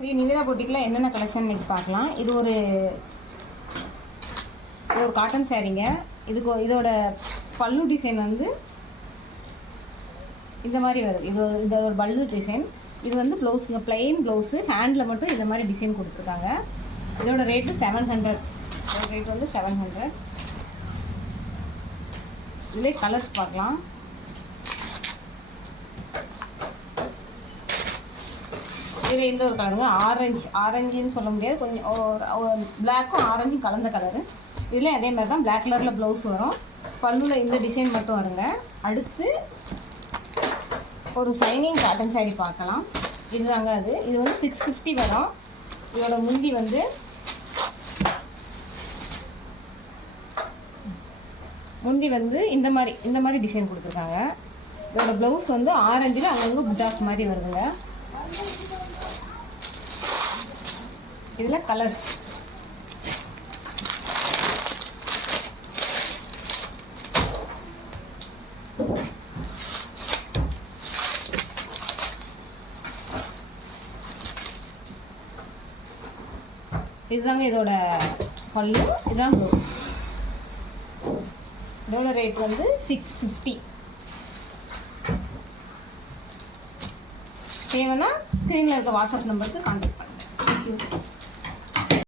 ஸ்ரீ நிவேதா பொட்டிக்கில் என்னென்ன கலெக்ஷன் இன்றைக்கி பார்க்கலாம். இது ஒரு காட்டன் சாரீங்க. இதோட பல்லு டிசைன் வந்து இந்த மாதிரி வருது. இது ஒரு பல்லு டிசைன். இது வந்து ப்ளவுஸுங்க, பிளெயின் ப்ளவுஸு, ஹேண்டில் மட்டும் இந்த மாதிரி டிசைன் கொடுத்துருக்காங்க. இதோட ரேட்டு 700. இதோட ரேட் வந்து 700. இதிலே கலர்ஸ் பார்க்கலாம். இதில் இந்த ஒரு கலருங்க, ஆரஞ்சுன்னு சொல்ல முடியாது, கொஞ்சம் பிளாக்கும் ஆரஞ்சும் கலந்த கலரு. இதில் அதே மாதிரி தான் பிளாக் கலரில் ப்ளவுஸ் வரும். பல்லுவில் இந்த டிசைன் மட்டும் வருங்க. அடுத்து ஒரு ஷைனிங் காட்டன் சாரீ பார்க்கலாம். இதுதாங்க அது. இது வந்து 650 வரும். இதோட முந்தி வந்து இந்த மாதிரி டிசைன் கொடுத்துருக்காங்க. இதோட ப்ளவுஸ் வந்து ஆரஞ்சில் அங்கங்கே புட்டாஸ் மாதிரி வருதுங்க. இதில் கலர்ஸ் இதுதாங்க இதோட பல்லு, இதுதான் ப்ளவுஸ். இதோட ரேட் வந்து 650. தேவைன்னா ஸ்க்ரீனில் இருக்க வாட்ஸ்அப் நம்பருக்கு கான்டாக்ட் பண்ணுங்கள். தேங்க்யூ.